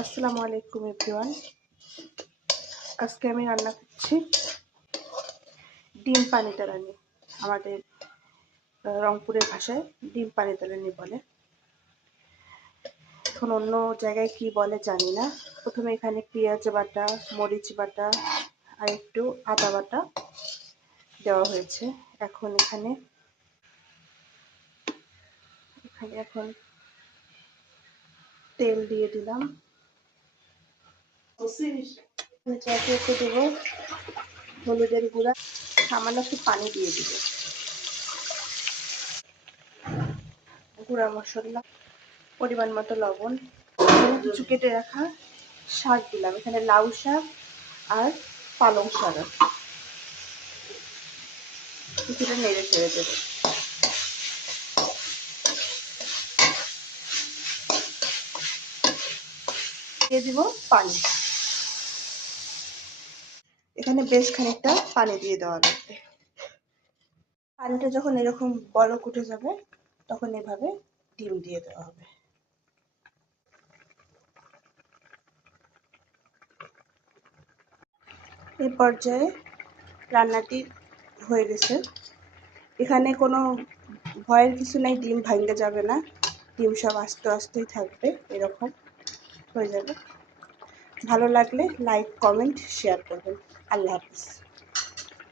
আসসালামু আলাইকুম এভরিওয়ান। আজকে আমি রান্না করছি ডিম পানি তেলানি। আমাদের রংপুরের ভাষায় ডিম পানি তেলানি বলে। এখন অন্য জায়গায় কি বলে জানি না। প্রথমে এখানে পেঁয়াজ বাটা, মরিচ বাটা আর একটু আদা বাটা দেওয়া হয়েছে। এখন এখানে এখন তেল দিয়ে দিলাম। একে দেবো হলুদের গুঁড়া, সামান্য একটু পানি দিয়ে দিব, গুঁড়া মশলা, পরিমাণ মতো লবণ, কিছু কেটে রাখা শাক দিলাম। এখানে লাউ শাক আর পালং শাক আছে। কিছুটা নেড়ে ছেড়ে দেবো। দিয়ে দিব পানি। এখানে বেশ খানিকটা পানি দিয়ে দেওয়া লাগবে। পানিটা যখন এরকম বলক উঠে যাবে তখন এভাবে ডিম দিয়ে দেওয়া হবে। এই পর্যায়ে রান্নাটি হয়ে গেছে। এখানে কোনো ভয়ের কিছু নেই, ডিম ভাঙতে যাবে না, ডিম সব আস্তে আস্তেই থাকবে। এরকম হয়ে যাবে। ভালো লাগলে লাইক, কমেন্ট, শেয়ার করবেন। আল্লাহ হাফিজ।